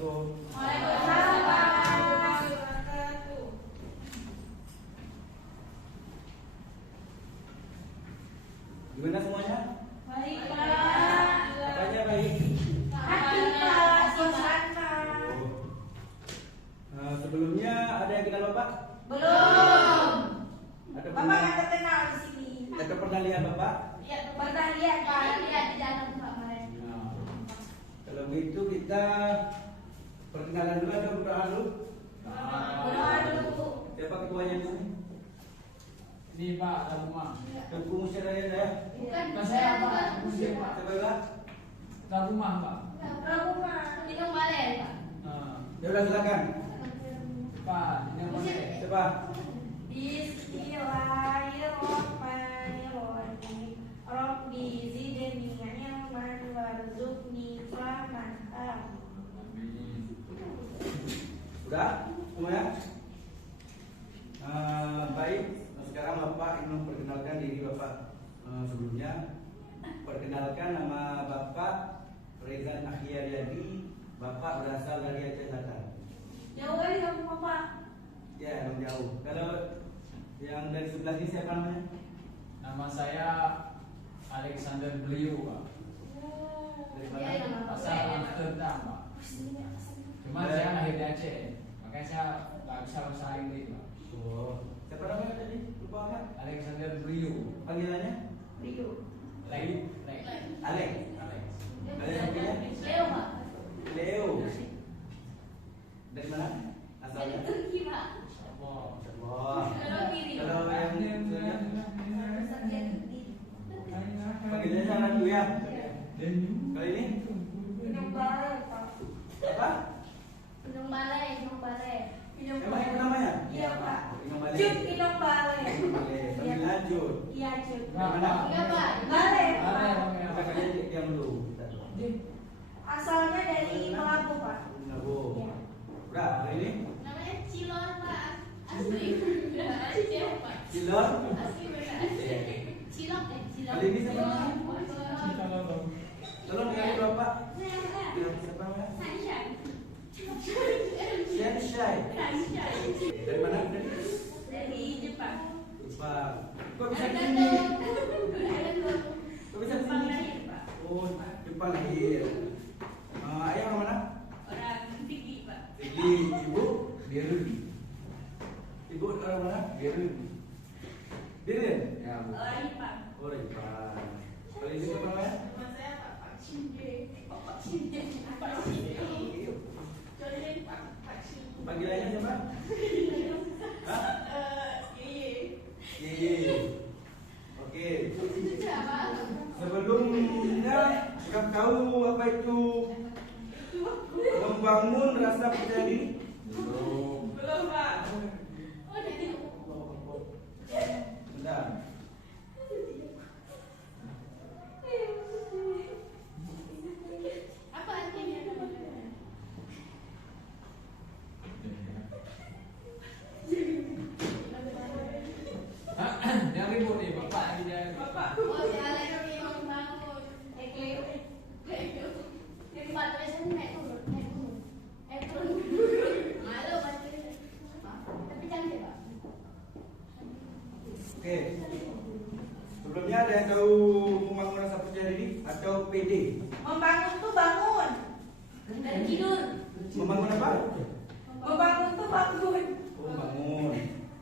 Assalamualaikum. Waalaikumsalam warahmatullahi wabarakatuh. Gimana semuanya? Baik, Pak. Apanya baik? Hati, Pak. Suasana. Sebelumnya ada yang kenal Bapak? Belum. Ada Bapak pernah, nggak terkenal di sini. ada pernah lihat Bapak? Pernah lihat, Pak. Lihat di dalam Pak kemarin. Nah, kalau begitu kita perkenalan dulu atau berdoa dulu? Berdoa dulu, Bu. Siapa ketuanya di sini? Ini Pak, ada rumah. Tengku Musyawarah ya? Bukan saya Pak, muslim Pak. Siapa juga? Ada rumah Pak. Rumah. Minum balen, Pak. Nah, Ya udah silakan. Pak, ini apa sih? Siapa? Bismillahirrahmanirrahim. Rabbi zidni ilman warzuqni fahman. Sudah semuanya? Baik, sekarang Bapak ingin memperkenalkan diri Bapak. Sebelumnya perkenalkan nama Bapak Rezan Akhiaryadi. Bapak berasal dari Aceh Selatan. Jauh kali kamu, Bapak. Ya, belum jauh. Kalau yang dari sebelah sini siapa namanya? Nama saya Alexander Beliau Pak. Dari mana? Asal Amsterdam Pak. Cuma saya lahir di Aceh, makanya saya nggak bisa bahasa Inggris Pak. Oh, siapa namanya tadi? Lupa kan? Alexander Beliau. Panggilannya? Rio. Lek. Alex. Alex. Dari sampingnya? Leo, Pak. Leo. Dari mana? Asalnya? Turki, Pak. Oh. Wah. Kalau kiri, Kalau Pak. yang sebenarnya Sarjadi. panggilannya Ratu ya. Kali ini Minum balai, Pak. apa? Minum balai, minum balai. Minum Emang itu namanya? Iya, Pak. Minum balai. Cut, minum balai. Balai. Sambil lanjut. Iya, Cut. Nah, Mana? Iya, Pak. Balai. Balai, Pak. Pak. Apa kalian diam dulu? Asalnya dari Melabu, Pak. Nabo. Iya. Udah, hari ini Namanya Cilor, Pak. Asli benda Aceh, Pak. Cilor. Asli benda Aceh. Cilok ya, cilok. Kali ini siapa namanya? Cilok. Tolong dengan Bapak. Saya, Siapa namanya? Sunshine. Sunshine. Sunshine. Dari mana? Dari Dari Jepang. Jepang. Kok bisa di Ada sini? dua. Kok bisa di Jepang sini? lahir, Pak. Oh, Jepang lahir. Ayah orang mana? Orang Tinggi, Pak. Jadi ibu Birun. Ibu orang mana? Birun. Birun. Ya, Bu. Orang Jepang. Oh, Jepang. Kalau ini siapa namanya? Nama saya Pak Shinje. Pak Shinje. Pak Shinje. Jolin Pak Shinje. Panggilannya siapa? Hah? Iya. Ye. Oke. Siapa? Sebelumnya kita tahu apa itu membangun rasa percaya diri? Belum. Belum, Pak. Oh, dari Bentar. apa artinya? Yang ribut nih Bapak ini dia. Bapak. Oh, jalan kami membangun. Ekleo. Yang Pak tulisannya naik turun, naik turun. Naik turun. Malu pasti. Tapi cantik, Pak. Oke. Sebelumnya ada yang tahu membangun rasa percaya diri atau PD? Membangun tuh bangun. Dari tidur. Membangun apa? Membangun tuh bangun. Oh, membangun.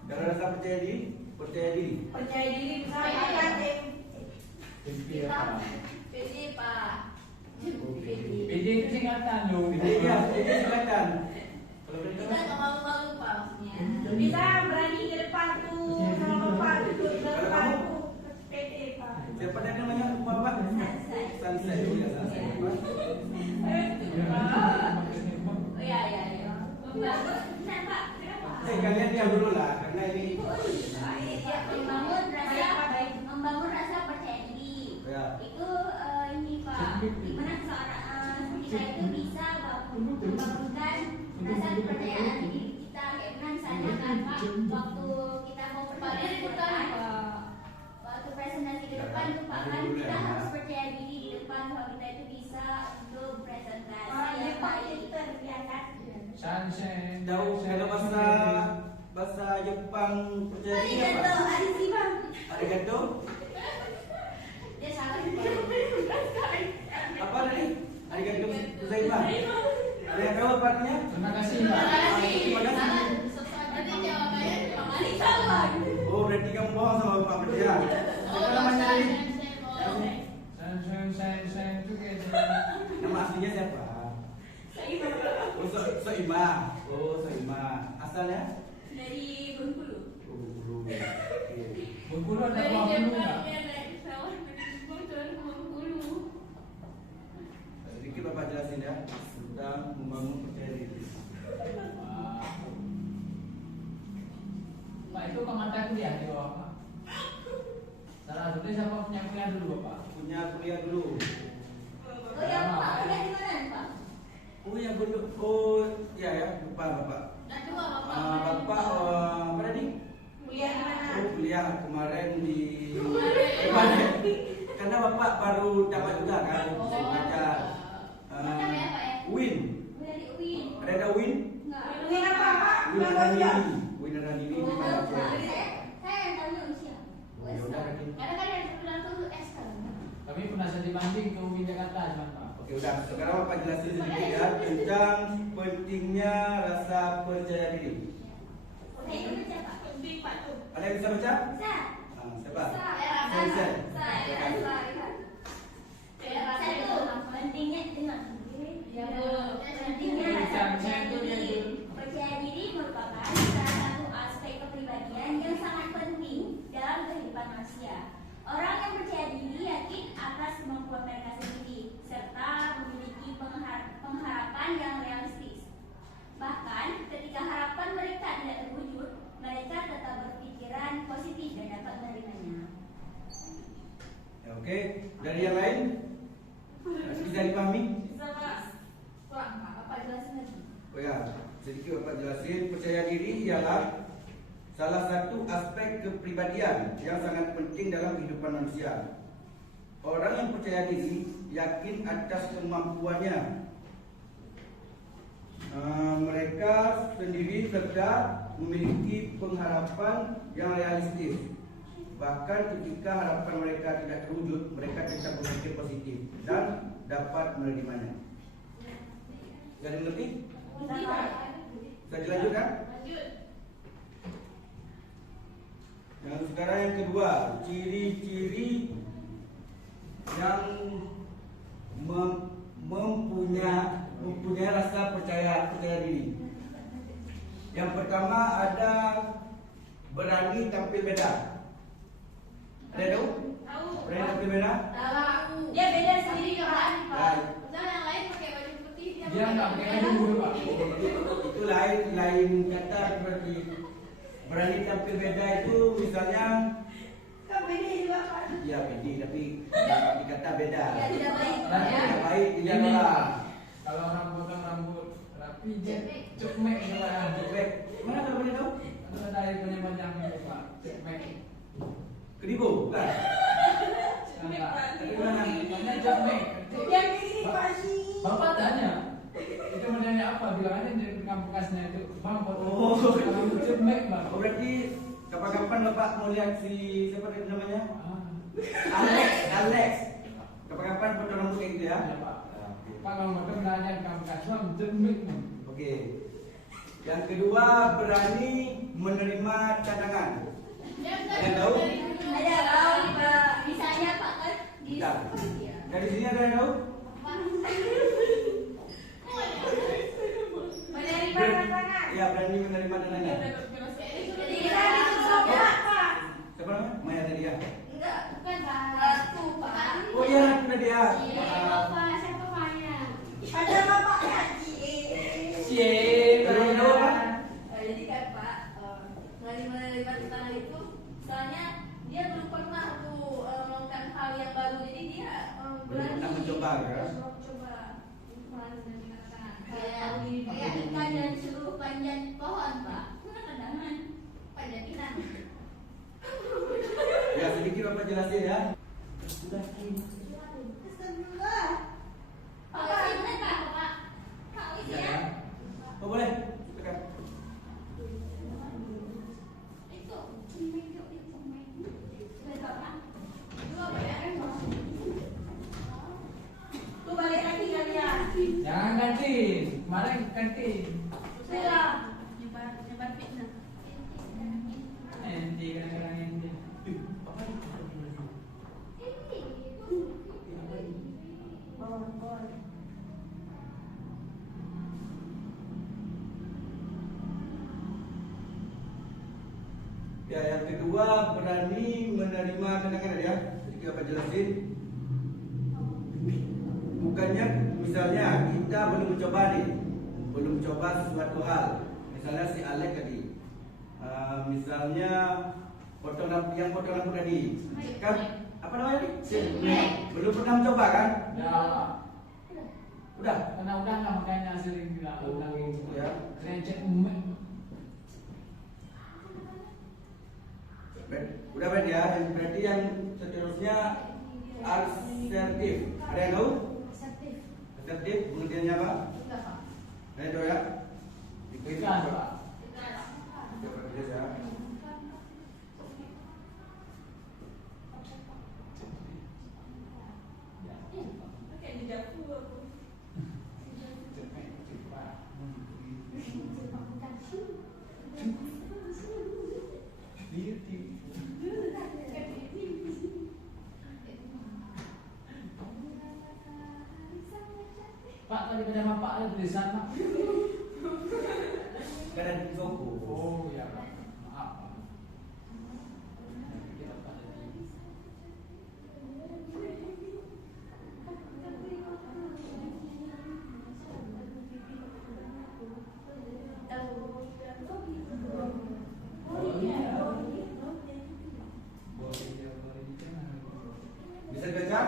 Kalau rasa percaya diri, percaya diri. Percaya diri misalnya kan Tempi apa? PD, Pak. PD itu singkatan loh. PD ya, PD silakan. Kalau Kita kita nggak malu-malu, Pak, maksudnya. bisa berani ke depan tuh sama Bapak duduk di depan tuh. Pede, Pak. siapa tadi namanya? Bapak? Sunset. Ya, Sunset. Oh, iya, iya, iya. Membangun. Nah, Pak, kenapa? Kalian diam dulu lah, karena ini. Membangun rasa percaya diri. Ya. Itu ini Pak, gimana seorang kita itu bisa membangunkan rasa kepercayaan diri kita. Kayak pernah misalnya kan Pak, waktu kita mau presentasi, waktu presentasi ke depan tuh Pak kan kita harus percaya diri di depan bahwa kita itu bisa untuk presentasi yang baik. ucapan percaya diri apa? Arigato, Arisima. Arigato. Dia salah. Apa tadi? Arigato gozaimasu. Ada yang tahu apa artinya? Terima kasih Pak. Terima kasih. Nanti jawabannya terima kasih salah. Oh, berarti kamu bohong sama Bapak Berdia. Siapa namanya tadi? Saya itu kayak Nama aslinya siapa? Oh, Soima. Oh, Soima. Asalnya? Dari Bengkulu. Oh, Bengkulu. Oke. Bengkulu ada uang dulu nggak? Sedikit Bapak jelasin ya tentang membangun percaya diri. Pak itu ke mata kuliah di bawah Pak. Salah satunya siapa punya kuliah dulu Pak? Punya kuliah dulu. Oh ya Pak, udah di mana Pak? Oh ya, betul. Oh ya ya, lupa Bapak. Dan dua Bapak. Bapak apa tadi? Kuliah di mana? Oh, kuliah kemarin di kemarin. Karena Bapak baru dapat juga kan, saya baca. Macam ya Pak ya? Win. Udah di UIN. Ada Win? Enggak. Kuliah apa, Pak? Win ada Nini. Win ada Nini di Oh, mana? Pak. Saya yang tahu usia. Ya udah, Kaki. Karena kan yang bilang tuh S kan. Kami pernah studi banding ke UIN Jakarta cuman Pak. Oke udah, sekarang Bapak jelasin sedikit ya tentang pentingnya rasa percaya diri. Saya itu baca Pak. Penting, Pak, tuh. Ada yang bisa baca? Bisa. Siapa? Saya Saya. Saya itu pentingnya dengar. Ya, Pentingnya rasa percaya diri. Percaya diri merupakan salah satu aspek kepribadian yang sangat penting dalam kehidupan manusia. Orang yang percaya diri yakin atas kemampuan mereka sendiri serta memiliki pengharapan yang realistis. Bahkan ketika harapan mereka tidak terwujud, mereka tetap berpikiran positif dan dapat menerimanya. Ya, oke, dari yang lain bisa dipahami? Bisa, Pak. Kurang Pak, Bapak jelasin lagi. Oh ya, sedikit Bapak jelasin. Percaya diri ialah salah satu aspek kepribadian yang sangat penting dalam kehidupan manusia. Orang yang percaya diri yakin atas kemampuannya mereka sendiri serta memiliki pengharapan yang realistis. Bahkan ketika harapan mereka tidak terwujud, mereka tetap berpikir positif dan dapat menerimanya. Jadi mengerti? Bisa, Pak. Bisa dilanjutkan? Lanjut. Yang sekarang yang kedua, ciri-ciri yang mempunyai rasa percaya diri. Yang pertama ada berani tampil beda. Ada tahu? Tahu. Berani tampil beda? Tahu. Dia beda sendiri, Pak. Baik. Misalnya yang lain pakai baju putih, Dia nggak pakai baju dulu Pak. Itu lain kata berarti. Berani tampil beda itu misalnya Kan beda juga, Pak. ya pede tapi arti kata beda. ya tidak baik Dan ya. Tidak baik tidak Ini, nolah. kalau orang potong rambut rapi cekmek gitu Pak. Baik. Mana kalau boleh tahu? Itu ada yang punya panjang itu Pak. Cekmek. Kedibo, bukan? Enggak. Tapi mana? Namanya cekmek. Yang ini, Pak, sih. Bapak tanya, itu modelnya apa? Bilang aja di kampusnya itu, bang potong Oh. rambut cekmek bang. Oh, berarti kapan-kapan Bapak mau lihat si siapa tadi namanya? Ah, Alex. Kapan-kapan potong rambut kayak gitu ya? ya Pak. Pak kalau potong nanya di kampus bang cekmek bang. Oke. Yang kedua berani menerima cadangan. Ada yang tahu? Ada tahu Pak. Misalnya Pak kan di Bentar. ya. Dari sini ada yang tahu? Menerima tantangan. Ya berani menerima cadangan. Jadi Kita ditutup, Pak. Siapa namanya? Maya tadi ya. enggak bukan Pak. Ratu Pak. Oh iya, itu dia. Iya Bapak, siapa Maya? Ada bapaknya, Ci. Cie, Belum tahu apa? Jadi kan Pak, menerima tantangan itu, misalnya dia belum pernah tuh melakukan hal yang baru, jadi dia Belum berani pernah mencoba, ya? Coba menerima tantangan. Kayak ikan dan seluruh panjat pohon Pak. Mana tendangan? Panjat ikan. Ya sedikit Bapak jelasin ya. Sudah. Astagfirullah. Pak, ini Pak, Pak. Kau isi Ya. ya. Oh boleh. Silakan. Jangan ganti. Kemarin ganti. Saya nyebar fitnah. Enti kadang-kadang enti. Bawang. Ya, yang kedua berani menerima kadang-kadang ya. Jadi apa jelasin? Bukannya misalnya kita belum mencoba nih, belum coba sesuatu hal. Misalnya si Alek tadi, misalnya potong lampu tadi, kan apa namanya nih? Belum pernah mencoba kan? Udah. Karena udah nggak makanya sering bilang udah gitu. Ya. Rencet Udah berarti ya, berarti yang seterusnya asertif. Ada yang tahu? Asertif pengertiannya apa? Ada tahu ya? Tegas, Pak. Coba tegas ya. Kayak di dapur aku. Pak, tadi pada bapak ada tulisan, Pak. Kadang di toko. Oh, ya, Pak. Maaf, Pak. Kira Pak tadi. Bisa dibaca?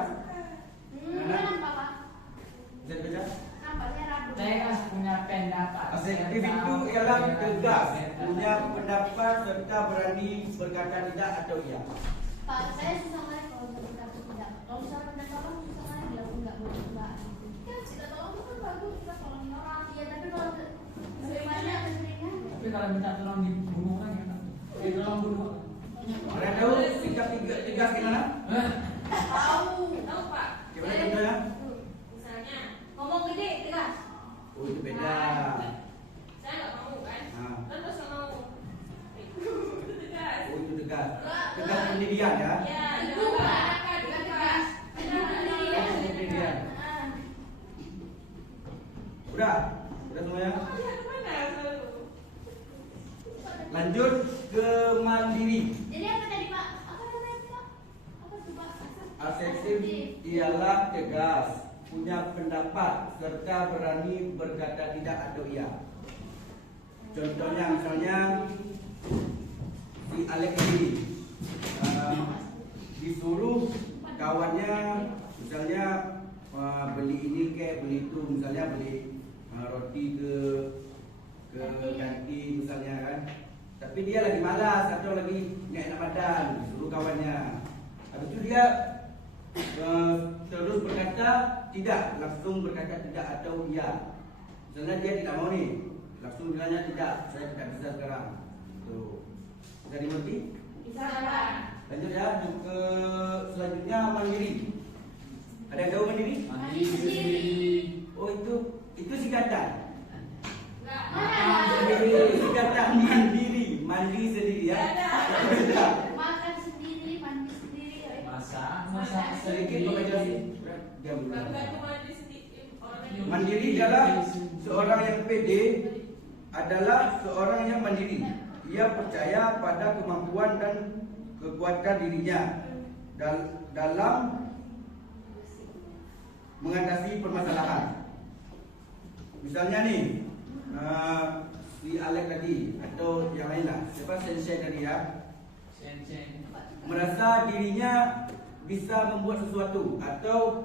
Bisa dibaca? Tegas punya pendapat. Asertif itu ialah tegas, punya pendapat serta berani berkata tidak atau iya. Pak, saya susah banget kalau berkata tidak. Kalau misalnya pendapat orang susah banget bilang enggak boleh enggak. Kan kita tolong itu kan bagus, kita tolongin orang. Iya, tapi kalau bagaimana sebenarnya? Tapi kalau minta tolong dibunuh orang ya, Pak. Tolong bunuh. Ada yang tahu sikap tegas gimana? Tahu Pak. Gimana contohnya? Misalnya, Ngomong gede tegas. Oh itu beda. saya nggak mau kan? Nah. Kan terus nggak mau. Itu tegas. Oh itu tegas. Tegas pendirian ya. Ya, Itu Pak, bukan tegas. Oh, pendirian. Udah semuanya. Mana selalu? Lanjut ke mandiri. Jadi apa tadi Pak? Apa namanya Pak? Apa tuh Pak? Asertif ialah tegas, punya pendapat serta berani berkata tidak atau iya. Contohnya misalnya si Alex ini disuruh kawannya misalnya beli ini kayak beli itu, misalnya beli roti ke kantin misalnya kan. Tapi dia lagi malas atau lagi nggak enak badan, disuruh kawannya. Habis itu dia terus berkata tidak, langsung berkata tidak atau iya. Misalnya dia tidak mau nih, langsung bilangnya tidak, saya tidak bisa sekarang. Tuh, bisa dimengerti? Bisa Pak. Lanjut ya, ke selanjutnya mandiri. Ada yang tahu mandiri? Mandi sendiri. Oh itu singkatan. Enggak. Singkatan mandiri, mandi sendiri ya. Beda. Makan sendiri, mandi sendiri. Masak Sedikit pengajar diam dulu. Bukan cuma di sedikit orang yang Mandiri adalah seorang yang pede, adalah seorang yang mandiri. Ia percaya pada kemampuan dan kekuatan dirinya dalam mengatasi permasalahan. Misalnya nih, si Alek tadi atau yang lain lah, siapa Sensei tadi ya, Sen. merasa dirinya bisa membuat sesuatu atau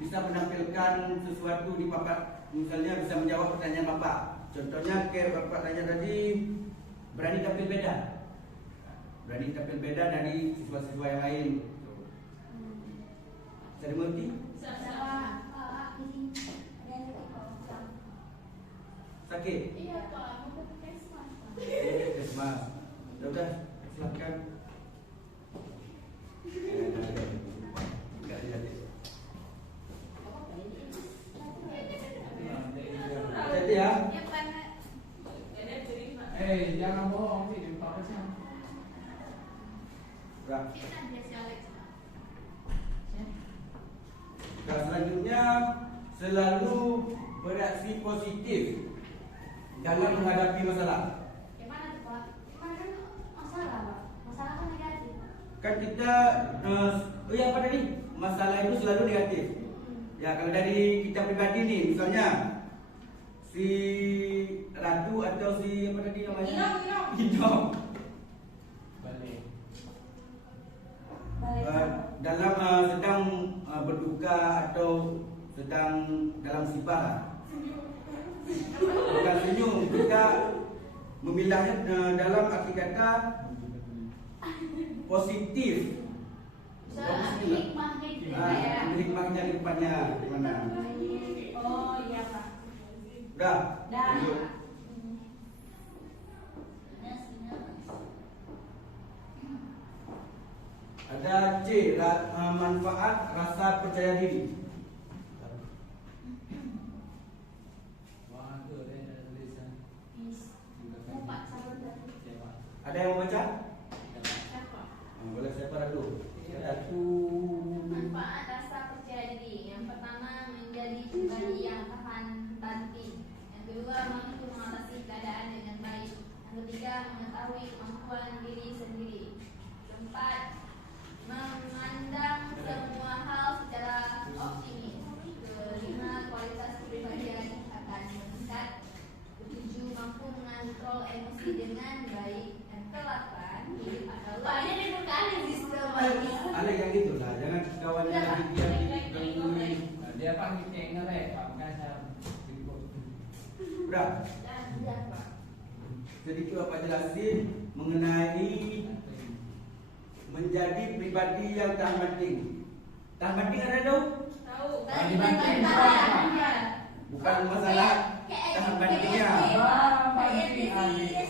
bisa menampilkan sesuatu di papat, misalnya bisa menjawab pertanyaan bapak. Contohnya kayak bapak tanya tadi, berani tampil beda dari siswa-siswa yang lain. Bisa dimengerti? Pak, ini ada yang lagi Pak. Sakit? Iya Pak, mau ke puskesmas Pak. Puskesmas. Udah, silakan. Enggak jadi. Kita biasa Alex. Dan selanjutnya selalu bereaksi positif dalam menghadapi masalah. Gimana tuh Pak? Gimana kan masalah Pak? Masalah kan negatif. Kan kita ya apa tadi? Masalah itu selalu negatif. Ya kalau dari kita pribadi nih, misalnya si Ratu atau si apa tadi namanya? Inom. Balik. Dalam sedang berduka atau sedang dalam musibah. Bukan senyum, kita memilahnya dalam arti kata positif. Ambil hikmahnya gitu ya. Hikmahnya di depannya gimana? Oh iya Pak. Udah. Dah. Lanjut. Ada C, manfaat rasa percaya diri. Wah, itu ada yang ada tulisan. Pak sabar tadi. Siapa? Ada yang mau baca? Siapa? Boleh saya dulu. Satu. Manfaat rasa percaya diri. Yang pertama menjadi pribadi yang tahan banting. Yang kedua mampu mengatasi keadaan dengan baik. Yang ketiga mengetahui kemampuan diri sendiri. Keempat memandang semua hal secara optimis. Kelima kualitas kepribadian akan meningkat. Ketujuh mampu mengontrol emosi dengan baik. Dan kedelapan hidup adalah banyak yang berkali di Ada yang gitu lah, jangan kawannya lagi dia Nah, dia apa kayak ngerek, Pak? Makanya saya Udah. Jadi itu apa jelasin mengenai menjadi pribadi yang tahan banting. Tahan banting ada dong? Tahu. Tahan banting apa? Bukan masalah tahan bantingnya.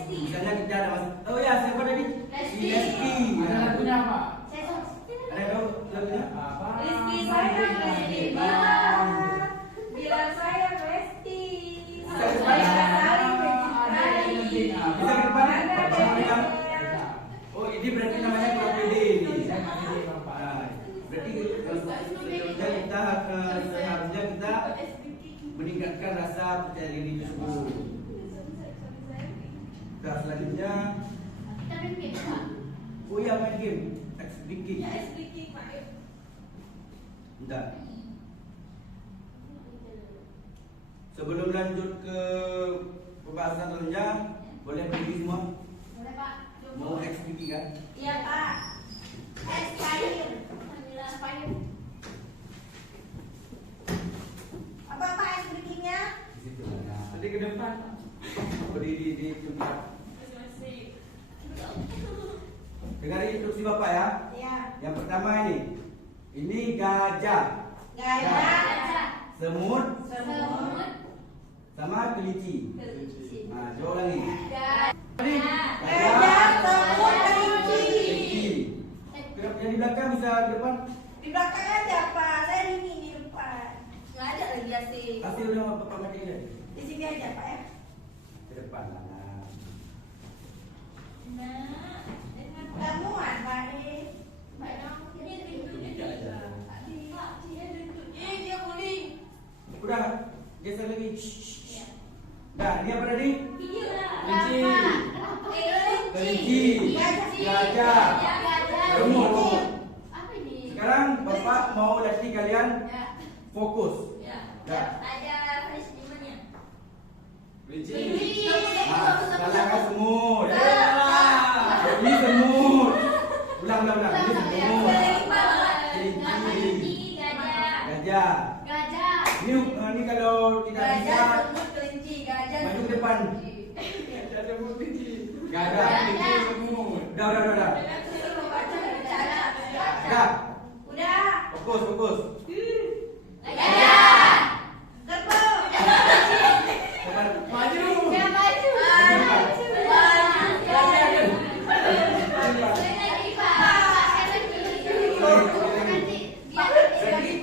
Misalnya kita ada masalah. Oh ya, siapa tadi? Lesti. Ada lagunya apa? Ada dong lagunya? Apa? Rizky sayang Lesti. Bila saya Lesti. Saya saling mencintai. Bisa ke depan? Sama dengan. Oh ini berarti namanya Pro PD ini. Saya nggak jadi Bapak. Nah, berarti seharusnya kita meningkatkan rasa percaya diri tersebut. Nah, selanjutnya, Kita main game Pak. oh ya main game, XBK. Ya SBK Pak. Bentar. Sebelum lanjut ke pembahasan selanjutnya, boleh berdiri semua? Boleh Pak. Mau XBK kan? Iya Pak. Payung. Alhamdulillah payung. Apa Pak SBK-nya? Di situ. Nanti ke depan. Berdiri di tempat. Dengarin instruksi Bapak ya. Iya. Yang pertama ini gajah, Gajah. semut, Semut. sama kelinci. Kelinci. Nah, coba ulangi. Tadi Gajah, semut, kelinci. kelinci. Yang di belakang bisa ke depan. Di belakang aja Pak. Saya ini di depan. Nggak ada lagi asik. Kasih udah Bapak mati aja. Di sini aja Pak ya. Ke depan. Nah. Nah, dengan Temuan Pak ini. banyak ini Kelinci aja. Dia guling. Udah, geser lagi. Iya. Nah, ini apa tadi? Video lah. Kelinci. Kelinci. Gajah. Semut. Apa ini? Sekarang Bapak mau latih kalian Ya. fokus. Ya. Ya. Ada fresh dimana? Kelinci. Nah, sekarang kan semut. Ini semut. Ulang. Ini semut. Kelinci, Gajah. gajah. Ini kalau tidak bisa Gajah, semut, kelinci, gajah. maju ke depan. Ada kelinci. Gajah. Kelinci semut. Udah. Gajah. Udah. Udah. Fokus. Gajah. Kerbau. Depan. Maju. Yang maju.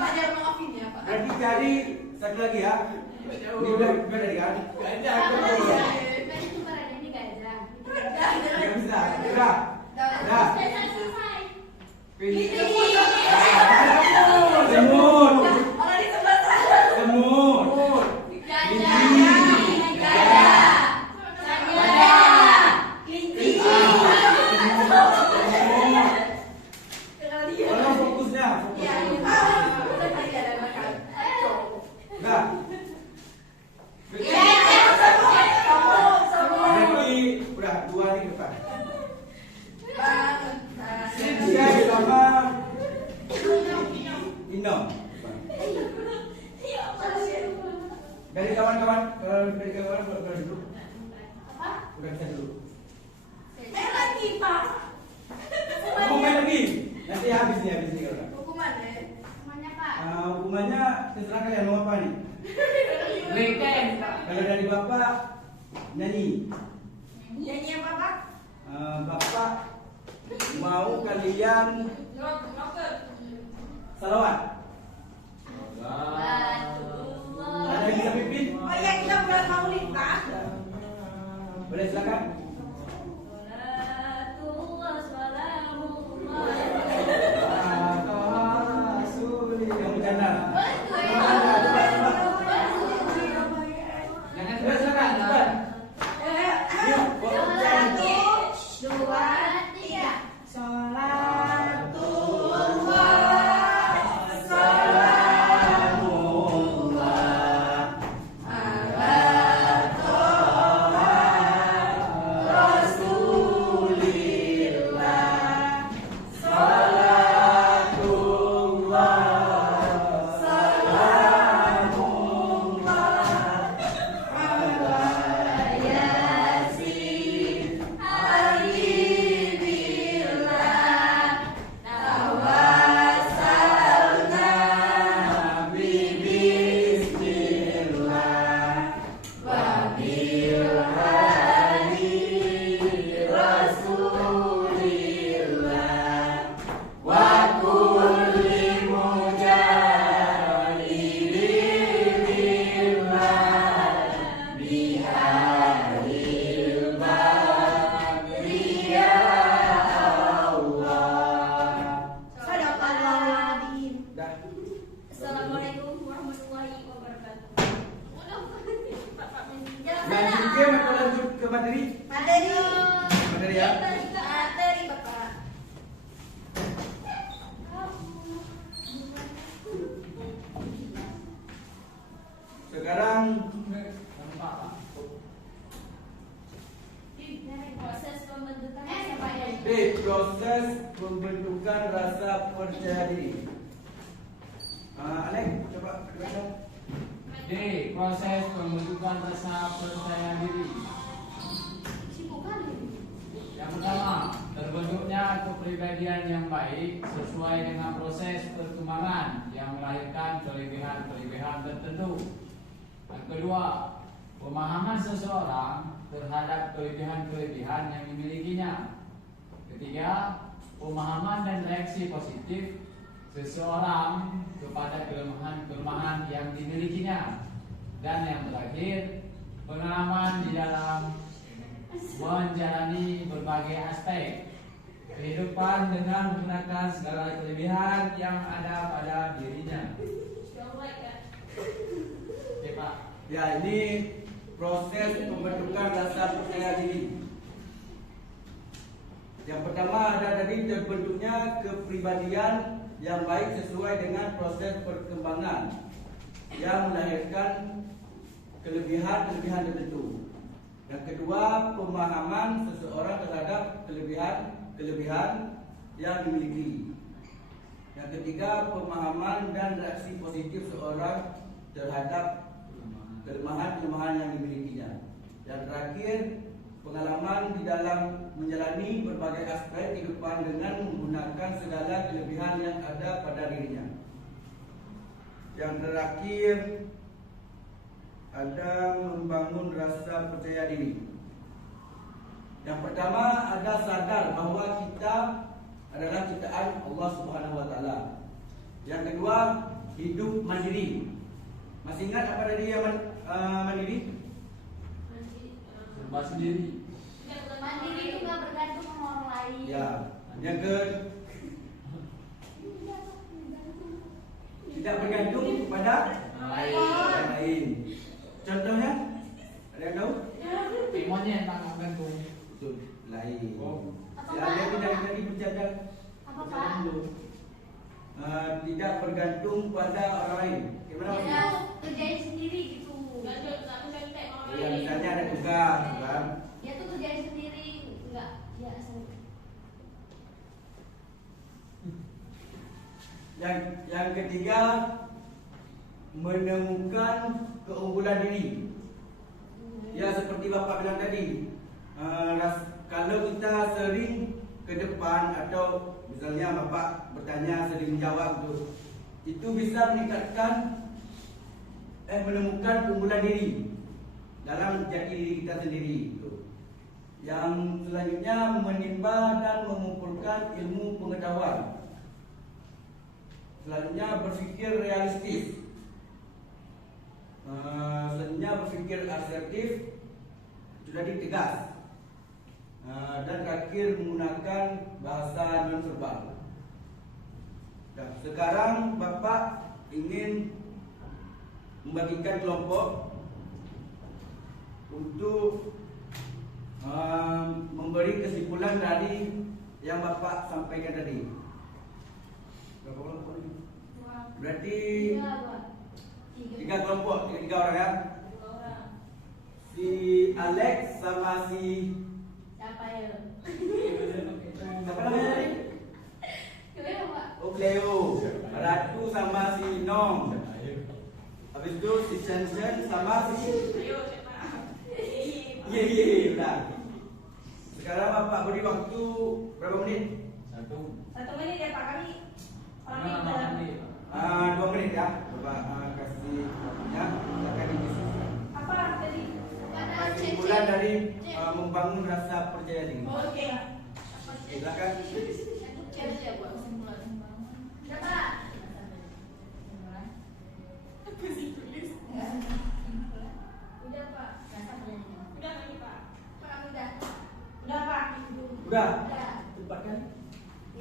Berarti cari satu lagi ya. Ini udah tadi kan? Gajah. Tidak bisa. Udah. Semut. Orang di sebelah sana. Semut. Tolong fokusnya. Udah. Berarti udah 2 nih depan. Cynthia sama Inom. Dari kawan-kawan, dari kawan udah dulu. Udah bisa dulu. Mau main lagi? Nanti habis nih kalau. Hukumannya terserah kalian mau apa nih? Kalau dari bapak nyanyi. Bapak mau kalian salawat. Ada yang bisa pimpin? Boleh silakan. Yang bercanda. Jangan Boleh silakan. Cepat. Yuk, Assalamualaikum warahmatullahi wabarakatuh. Lanjut game atau lanjut ke materi? Materi ya. Sekarang Proses pembentukan siapa ya? B. Proses pembentukan rasa percaya diri. Alek, coba baca. D. Proses pembentukan rasa percaya diri. Yang pertama, terbentuknya kepribadian yang baik sesuai dengan proses perkembangan yang melahirkan kelebihan-kelebihan tertentu. Yang kedua, pemahaman seseorang terhadap kelebihan-kelebihan yang dimilikinya. Ketiga, pemahaman dan reaksi positif seseorang kepada kelemahan-kelemahan yang dimilikinya. Dan yang terakhir, pengalaman di dalam menjalani berbagai aspek kehidupan dengan menggunakan segala kelebihan yang ada pada dirinya. Oke, Pak. Ya, ini proses pembentukan rasa percaya diri. Yang pertama ada tadi terbentuknya kepribadian yang baik sesuai dengan proses perkembangan yang melahirkan kelebihan-kelebihan tertentu. Yang kedua, pemahaman seseorang terhadap kelebihan-kelebihan yang dimiliki. Yang ketiga, pemahaman dan reaksi positif seseorang terhadap kelemahan-kelemahan yang dimilikinya. Yang terakhir, pengalaman di dalam menjalani berbagai aspek kehidupan dengan menggunakan segala kelebihan yang ada pada dirinya. Yang terakhir, ada membangun rasa percaya diri. Yang pertama, ada sadar bahwa kita adalah ciptaan Allah Subhanahu wa taala. Yang kedua, hidup mandiri. Masih ingat apa tadi yang mandiri? Serba sendiri. Mandiri itu nggak bergantung sama orang lain. Ya. tidak bergantung kepada orang lain. Contohnya, ada yang tahu? Emonya yang tak gantung. Itu lain. Oh. Apa, Ya, dia tidak tadi bercanda. Apa, Pak? Tidak bergantung pada orang lain. Gimana Dia maksudnya? kerjain sendiri gitu. Ya, misalnya ada tugas, kan? Dia tuh kerjain sendiri, enggak dia asal. Yang ketiga, menemukan keunggulan diri. Ya, seperti Bapak bilang tadi, kalau kita sering ke depan atau misalnya Bapak bertanya sering menjawab itu bisa meningkatkan menemukan keunggulan diri dalam jati diri kita sendiri itu. Yang selanjutnya menimba dan mengumpulkan ilmu pengetahuan. Selanjutnya berpikir realistis. Selanjutnya berpikir asertif, sudah tegas. Dan terakhir menggunakan bahasa non-verbal. Nah, sekarang Bapak ingin membagikan kelompok untuk memberi kesimpulan dari yang Bapak sampaikan tadi. Berapa kelompok ini? Berarti tiga kelompok, tiga orang ya. Si Alex sama si Siapa ya? siapa namanya tadi? Cleo, Pak. Oh, Cleo. Ratu sama si Nong. Habis itu si Shensen sama si Iya, udah. Sekarang Bapak beri waktu berapa menit? 1 menit ya Pak, kami orang Nama pintar. nanti. 2 menit ya. Bapak kasih waktunya. Silakan didiskusikan. Apa tadi? Karena Kesimpulan dari membangun rasa percaya diri. Oke. Silakan. ya buat kesimpulan. Udah, Pak. Udah, Pak. Udah lagi Pak. Pak, udah. Udah Pak. Udah. Udah. Cepat kan?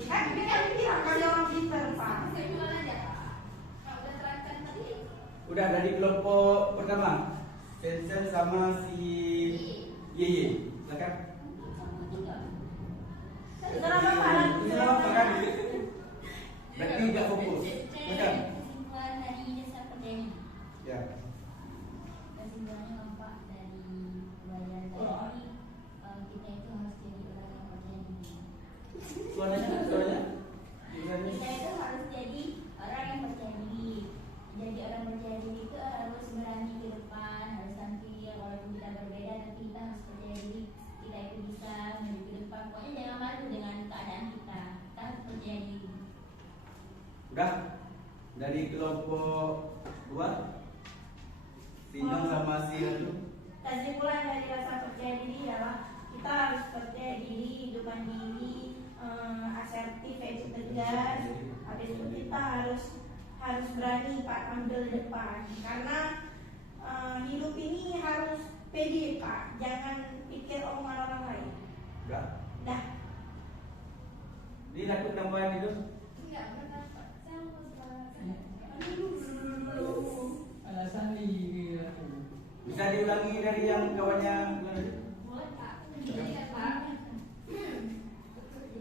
Kan ini kan bilang kami orang pintar Pak. Kesimpulan aja. Pak, udah terangkan tadi. Udah dari kelompok pertama. Shensen sama si Yeye. Silakan. Terserah Bapak lah. Terserah Bapak kan? Berarti tidak fokus. Silakan. Kesimpulan dari desa Pertani. Ya. Kesimpulannya Bapak dari pelajaran tadi, kita itu harus jadi orang yang percaya diri. Suaranya. Kita itu harus jadi orang yang percaya diri. Jadi orang percaya diri itu harus berani ke depan, harus tampil walaupun kita berbeda, tapi kita harus percaya diri. Kita itu bisa menuju ke depan. Pokoknya jangan malu dengan keadaan kita. Kita harus percaya diri. Udah. Dari kelompok 2. Sinong sama si Ratu. Kesimpulan dari rasa percaya diri adalah kita harus percaya diri, hidupan diri, asertif, yaitu tegas. Habis itu kita harus berani Pak ambil depan, karena hidup ini harus pede Pak, jangan pikir omongan orang lain. Udah. Dah. Ini Ratu tambahan itu. Enggak pernah Pak. Saya mau sekolah. Alasan ini aku. Bisa diulangi dari yang kawannya. Boleh Pak. Jadi kan Pak,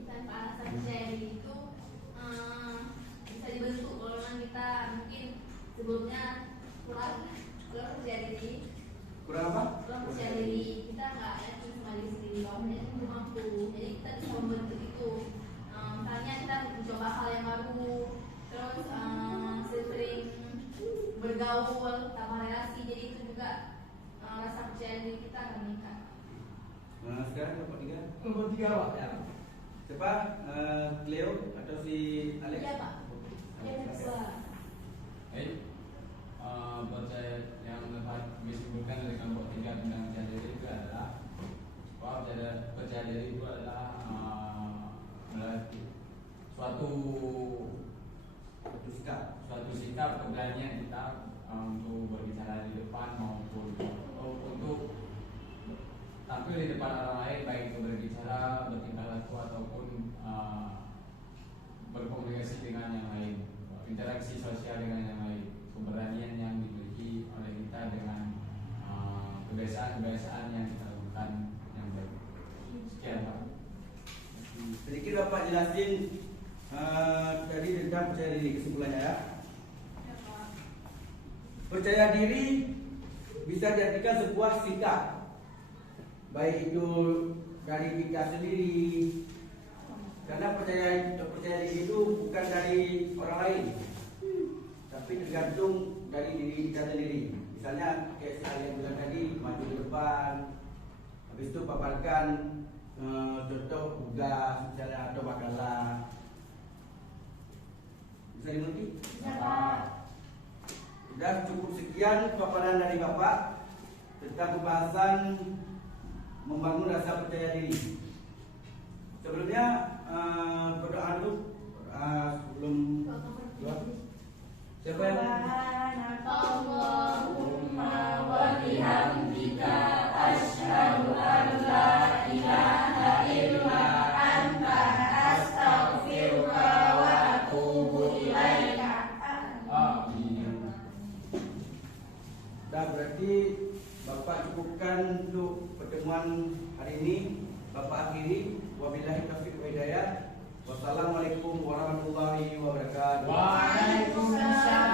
tanpa alasan percaya diri itu bisa dibentuk kalau memang kita mungkin sebelumnya kurang percaya diri, Kurang apa? kurang percaya diri, kita nggak yakin sama diri sendiri bahwa kita itu belum mampu. Jadi kita bisa membentuk itu. Misalnya kita mencoba hal yang baru, terus sering bergaul, tambah relasi, jadi itu juga rasa percaya diri kita akan meningkat. Nah, sekarang kelompok 3. Kelompok 3 Pak. Siapa? Cleo atau si Alex? Iya Pak. Dia berdua. Percaya yang dapat disimpulkan dari kelompok 3 tentang percaya diri itu adalah bahwa percaya diri itu adalah suatu sikap keberanian kita untuk berbicara di depan maupun untuk tampil di depan orang lain, baik itu berbicara, bertingkah laku ataupun berkomunikasi dengan yang lain. interaksi sosial dengan yang lain, keberanian yang dimiliki oleh kita dengan kebiasaan-kebiasaan yang kita lakukan yang baik. Sekian Pak. Sedikit Bapak jelasin tadi tentang percaya diri, kesimpulannya ya. Percaya diri bisa diartikan sebuah sikap, baik itu dari kita sendiri, karena percaya diri itu bukan dari orang lain, tapi tergantung dari diri kita sendiri. Misalnya kayak saya yang bilang tadi, maju ke depan, habis itu paparkan contoh tugas misalnya atau makalah. Bisa dimengerti? Sudah cukup sekian paparan dari Bapak tentang pembahasan membangun rasa percaya diri. Sebelumnya berdoa dulu sebelum doa. Siapa yang Allahumma wa bihamdika asyhadu an la ilaha illa anta astaghfiruka wa atubu ilaika. Amin. Dan berarti Bapak cukupkan untuk pertemuan hari ini. Bapak akhiri. Wabillahi taufiq wa hidayah. Wassalamualaikum warahmatullahi wabarakatuh. Waalaikumsalam.